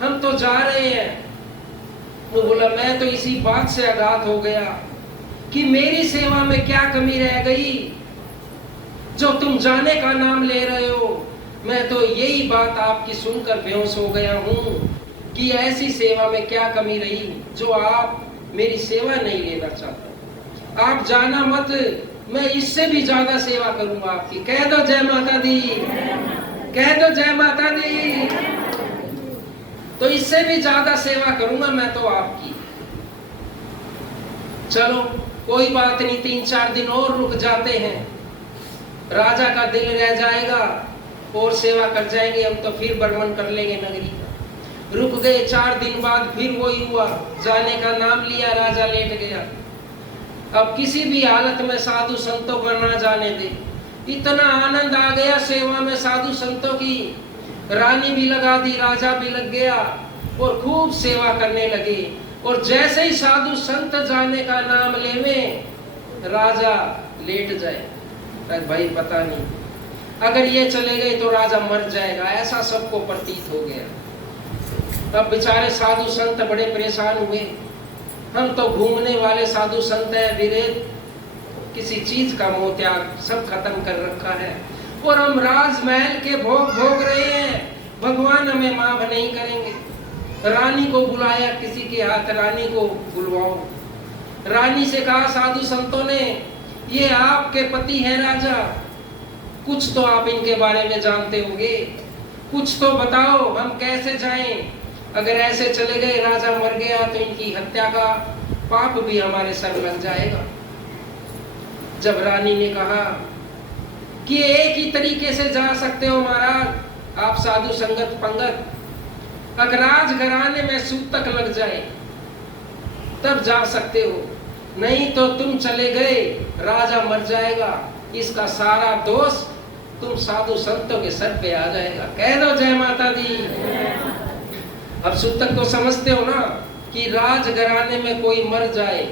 हम तो जा रहे हैं। वो बोला मैं तो इसी बात से आघात हो गया कि मेरी सेवा में क्या कमी रह गई जो तुम जाने का नाम ले रहे हो। मैं तो यही बात आपकी सुनकर बेहोश हो गया हूँ कि ऐसी सेवा में क्या कमी रही जो आप मेरी सेवा नहीं लेना चाहते। आप जाना मत, मैं इससे भी ज्यादा सेवा करूंगा आपकी। कह दो जय माता दी, कह दो जय माता दी। तो इससे भी ज्यादा सेवा करूंगा मैं तो आपकी। चलो कोई बात नहीं, 3-4 दिन और रुक जाते हैं, राजा का दिल रह जाएगा और सेवा कर जाएंगे हम, तो फिर भ्रमण कर लेंगे नगरी का। रुक गए, 4 दिन बाद फिर वही हुआ, जाने का नाम लिया, राजा लेट गया। अब किसी भी हालत में साधु संतों को ना जाने दे। इतना आनंद आ गया सेवा में साधु संतों की, रानी भी लगा दी, राजा भी लग गया और खूब सेवा करने लगे। और जैसे ही साधु संत जाने का नाम लेवे, राजा लेट जाए। भाई पता नहीं, अगर ये चले गए तो राजा मर जाएगा, ऐसा सबको प्रतीत हो गया। अब बेचारे साधु संत बड़े परेशान हुए। हम तो घूमने वाले साधु संत है, विरेत किसी चीज का मोह त्याग सब खत्म कर रखा है और हम राजमहल के भोग भोग रहे हैं। भगवान हमें माफ नहीं करेंगे। रानी को बुलाया, किसी के हाथ रानी को बुलवाओ। रानी से कहा साधु संतों ने, ये आपके पति हैं राजा, कुछ तो आप इनके बारे में जानते होंगे, कुछ तो बताओ हम कैसे जाएं। अगर ऐसे चले गए, राजा मर गया तो इनकी हत्या का पाप भी हमारे सर लग जाएगा। जब रानी ने कहा कि एक ही तरीके से जा सकते हो महाराज, आप साधु संगत पंगत, अगर राजघराने में सूतक लग जाए तब जा सकते हो, नहीं तो तुम चले गए राजा मर जाएगा, इसका सारा दोष तुम साधु संतों के सर पे आ जाएगा। कह दो जय माता दी। अब सूतक को समझते हो ना कि राजघराने में कोई मर जाए,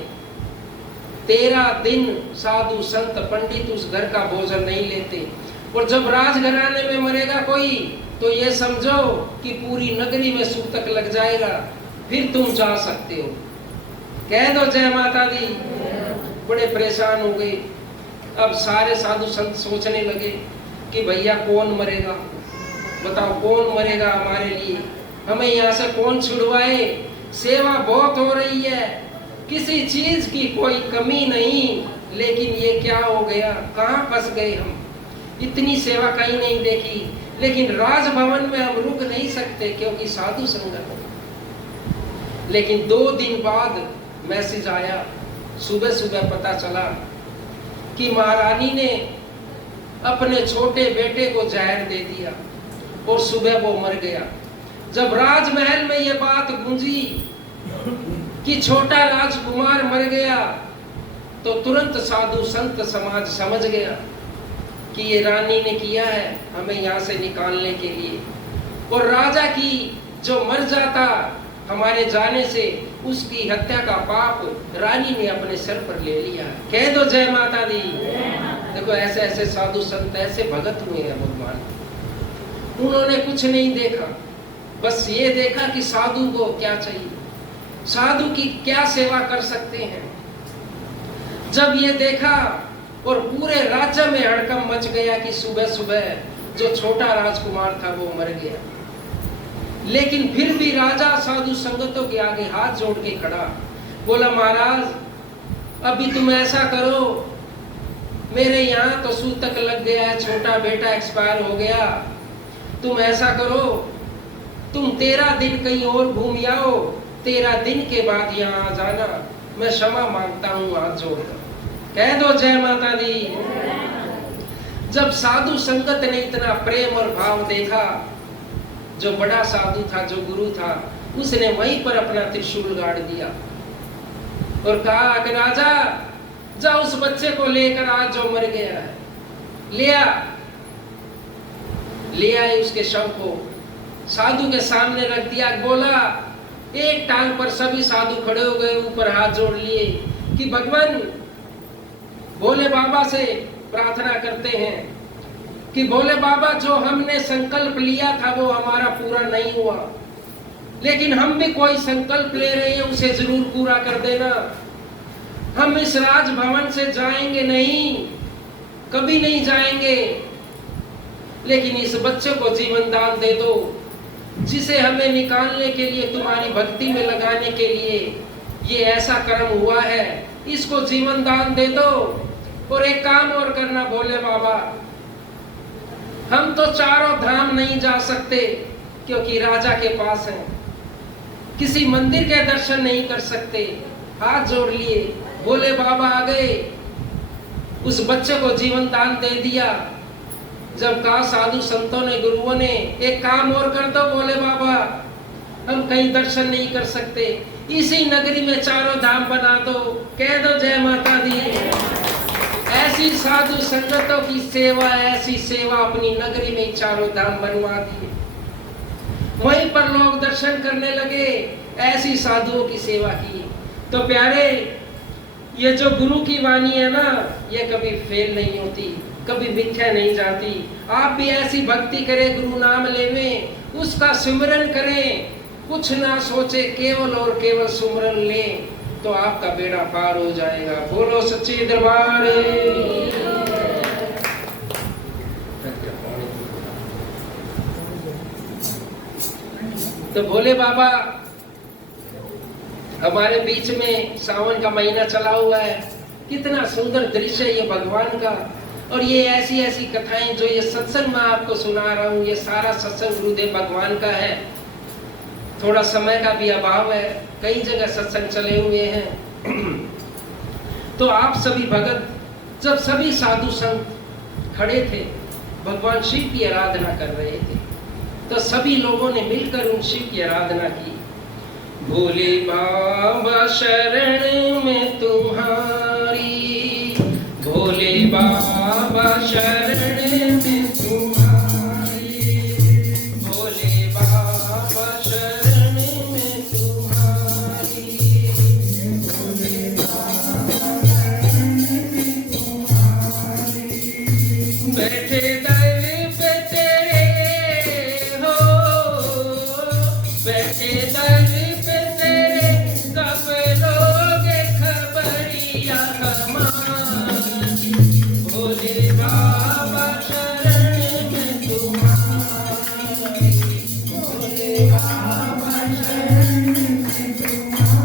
13 दिन साधु संत पंडित उस घर का भोजन नहीं लेते, और जब राजघराने में मरेगा कोई तो ये समझो कि पूरी नगरी में सूतक लग जाएगा, फिर तुम जा सकते हो। कह दो जय माता दी। बड़े परेशान हो गए। अब सारे साधु संत सोचने लगे कि भैया कौन मरेगा, बताओ कौन मरेगा हमारे लिए, हमें यहाँ से कौन छुड़वाए। सेवा बहुत हो रही है, किसी चीज की कोई कमी नहीं, लेकिन ये क्या हो गया, कहाँ फंस गए हम। इतनी सेवा कहीं नहीं देखी, लेकिन राजभवन में हम रुक नहीं सकते क्योंकि साधु संगत। लेकिन 2 दिन बाद मैसेज आया, सुबह सुबह पता चला कि महारानी ने अपने छोटे बेटे को जहर दे दिया और सुबह वो मर गया। जब राजमहल में ये बात गूंजी कि छोटा राजकुमार मर गया, तो तुरंत साधु संत समाज समझ गया कि ये रानी ने किया है हमें यहाँ से निकालने के लिए, और राजा की जो मर जाता हमारे जाने से, उसकी हत्या का पाप रानी ने अपने सर पर ले लिया। कह दो जय माता दी। देखो ऐसे ऐसे साधु संत, ऐसे भगत हुए हैं भगवान। उन्होंने कुछ नहीं देखा, बस ये देखा कि साधु को क्या चाहिए, साधु की क्या सेवा कर सकते हैं। जब ये देखा और पूरे राज्य में हड़कंप मच गया कि सुबह सुबह जो छोटा राजकुमार था वो मर गया, लेकिन फिर भी राजा साधु संगतों के आगे हाथ जोड़ के खड़ा, बोला महाराज अभी तुम ऐसा करो, मेरे यहाँ तो सूतक लग गया है, छोटा बेटा एक्सपायर हो गया, तुम ऐसा करो तुम 13 दिन कहीं और घूम आओ, 13 दिन के बाद यहाँ आ जाना, मैं क्षमा मांगता हूँ हाथ जोड़कर। कह दो जय माता दी। जब साधु संगत ने इतना प्रेम और भाव देखा, जो बड़ा साधु था, जो गुरु था, उसने वहीं पर अपना त्रिशूल गाड़ दिया और कहा कि राजा जा उस बच्चे को लेकर आज जो मर गया है, ले आए उसके शव को, साधु के सामने रख दिया। बोला, एक टांग पर सभी साधु खड़े हो गए, ऊपर हाथ जोड़ लिए कि भगवान भोले बाबा से प्रार्थना करते हैं कि भोले बाबा जो हमने संकल्प लिया था वो हमारा पूरा नहीं हुआ, लेकिन हम भी कोई संकल्प ले रहे हैं, उसे जरूर पूरा कर देना। हम इस राजभवन से जाएंगे नहीं, कभी नहीं जाएंगे, लेकिन इस बच्चे को जीवन दान दे दो, जिसे हमें निकालने के लिए, तुम्हारी भक्ति में लगाने के लिए ये ऐसा कर्म हुआ है, इसको जीवन दान दे दो। और एक काम और करना भोले बाबा, हम तो चारों धाम नहीं जा सकते क्योंकि राजा के पास है, किसी मंदिर के दर्शन नहीं कर सकते। हाथ जोड़ लिए, भोले बाबा आ गए, उस बच्चे को जीवन दान दे दिया। जब कहा साधु संतों ने, गुरुओं ने, एक काम और कर दो भोले बाबा, हम कहीं दर्शन नहीं कर सकते, इसी नगरी में चारों धाम बना दो, कह दो जय माता दी। ऐसी साधु संगतों की सेवा, ऐसी सेवा अपनी नगरी में चारों धाम बनवा दी। वहीं पर लोग दर्शन करने लगे, ऐसी साधुओं की सेवा की। तो प्यारे, ये जो गुरु की वाणी है ना, ये कभी फेल नहीं होती, कभी मिथ्या नहीं जाती। आप भी ऐसी भक्ति करें, गुरु नाम लेवें, उसका सिमरन करें, कुछ ना सोचे, केवल और केवल सुमरन लें, तो आपका बेड़ा पार हो जाएगा। बोलो सच्चे दरबार। तो भोले बाबा हमारे बीच में, सावन का महीना चला हुआ है, कितना सुंदर दृश्य है ये भगवान का। और ये ऐसी ऐसी कथाएं जो ये सत्संग में आपको सुना रहा हूँ, ये सारा सत्संग गुरुदेव भगवान का है। थोड़ा समय का भी अभाव है, कई जगह सत्संग चले हुए हैं। तो आप सभी भगत, जब सभी साधु संत खड़े थे, भगवान शिव की आराधना कर रहे थे, तो सभी लोगों ने मिलकर उन शिव की आराधना की। भोले बाबा शरण में तुम्हारी, भोले बाबा शरण में तुम्हारी, भोले बाबा शरण में तुम्हारी, भोले बाबा शरण में तुम्हारी। बैठे दर पे तेरे हो, बैठे दर पे तेरे, कब लोगे खबरिया हमारी। भोले बाबा शरण में तुम्हारी, भोले बाबा शरण में तुम्हारी,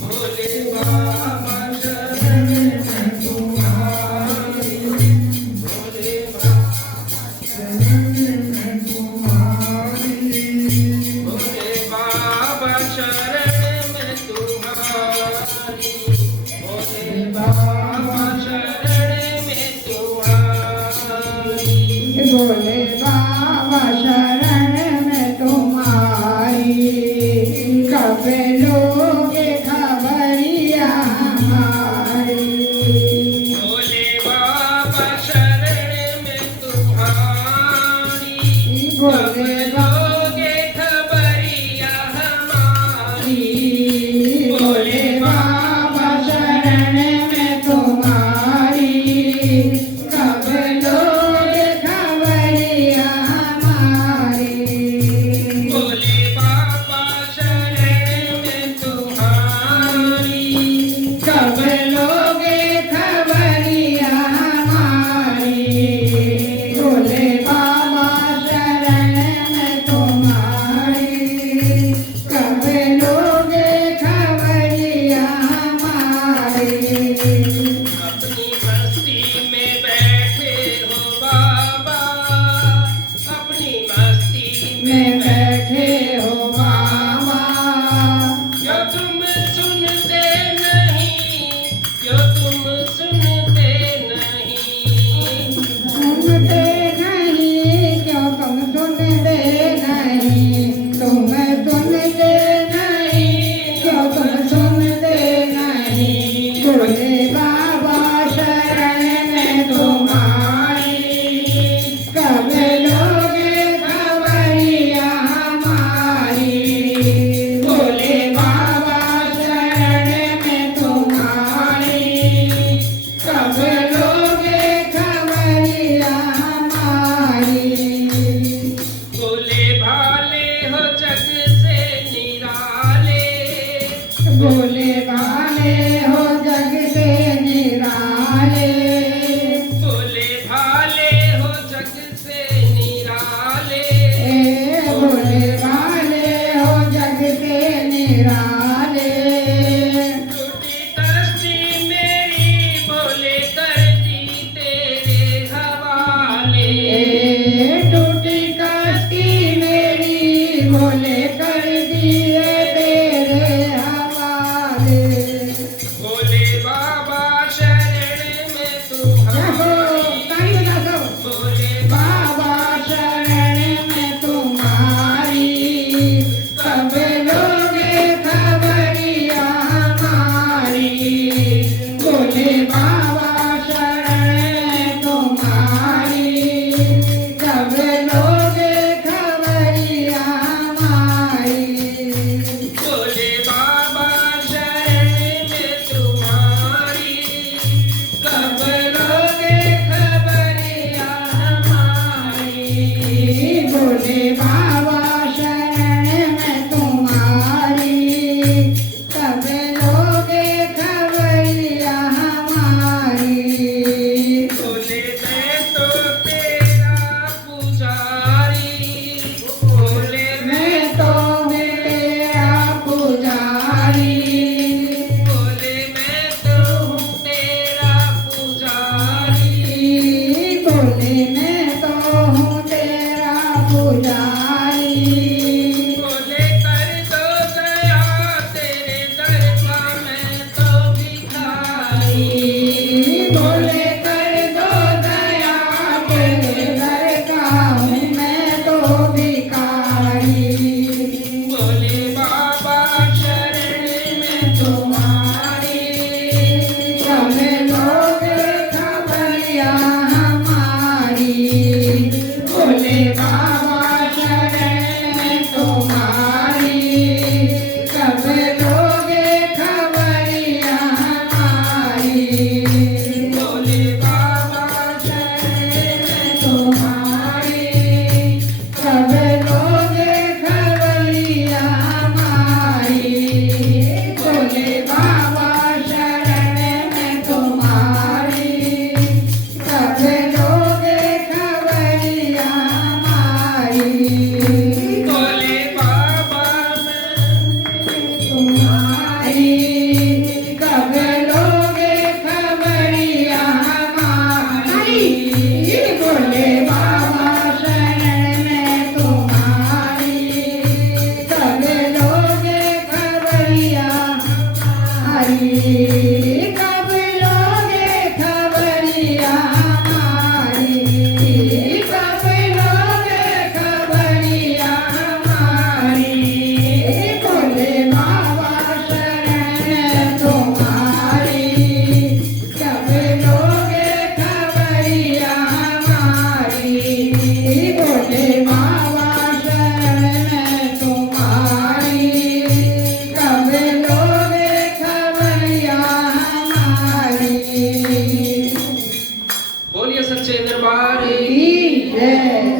भोले बाबा शरण में तुम्हारी, भोले बाबा शरण में तुम्हारी, भोले बाबा शरण में तुम्हारी, भोले बाबा शरण में तुम्हारी, भोले बाबा शरण में तुम्हारी, कब लोगे खबरिया हमारी। भोले बाबा शरण में तुम्हारी, भोले लोगे खबरिया हमारी। भोले बाबा शरण में तुम्हारी, कब लोगे खबरिया हमारी। भोले बाबा शरण में भोले भाले हो जग से निराले, भोले भाले हो जग से निराले, भोले भाले हो जग से निराले। टूटी कश्ती मेरी भोले कर दी तेरे हवाले, टूटी कश्ती मेरी भोले कर दिए तेरे हवाले। भोले बाबा शरण में जय हो, तुम्हारी, ताली बजा दो। भोले बाबा शरण में तुम्हारी, सब लोग खबरिया हमारी। भोले बाबा शरण में तुम्हारी, सब लोग खबरिया हमारी। भोले बाबा शरण में तुम्हारी, सब लोग खबरिया हमारी। भोले बाबा शरण में तुम्हारी, सब लोग खबरिया हमारी। भोले मैं तो तेरा पुजारी, भोले मैं तो हूँ तेरा पुजारी, भोले मैं तो हूँ तेरा पुजारी। भोले मैं तो हूँ तेरा पुजारी। भोले कर दो दया तेरे दर का मैं तो भिखारी। भोले कर दो दया तेरे घर का हूँ मैं तो भिखारी। भोले बाबा शरण में तुम्हारी, सब लोग खबरिया हमारी। भोले बाबा शरण में तुम्हारी, सब लोग खबरिया हमारी। भोले बाबा शरण में तुम्हारी, सब लोग खबरिया हमारी। भोले बाबा शरण में तुम्हारी, सब लोग खबरिया हमारी। भोले बाबा तुम्हारी, सब लोग खबरिया हमारी। भोले बाबा शरण में तुम्हारी, सब लोग खबरिया हमारी। कब लोग खबरिया हमारी, कब लोग खबरिया हमारी। भोले बाबा शरण में तुम्हारी, सब लोग खबरिया हमारी। भोले बाबा शरण में तुम्हारी, सब लोग खबरिया हमारी। बोलिए सच्चे दरबार की। जय।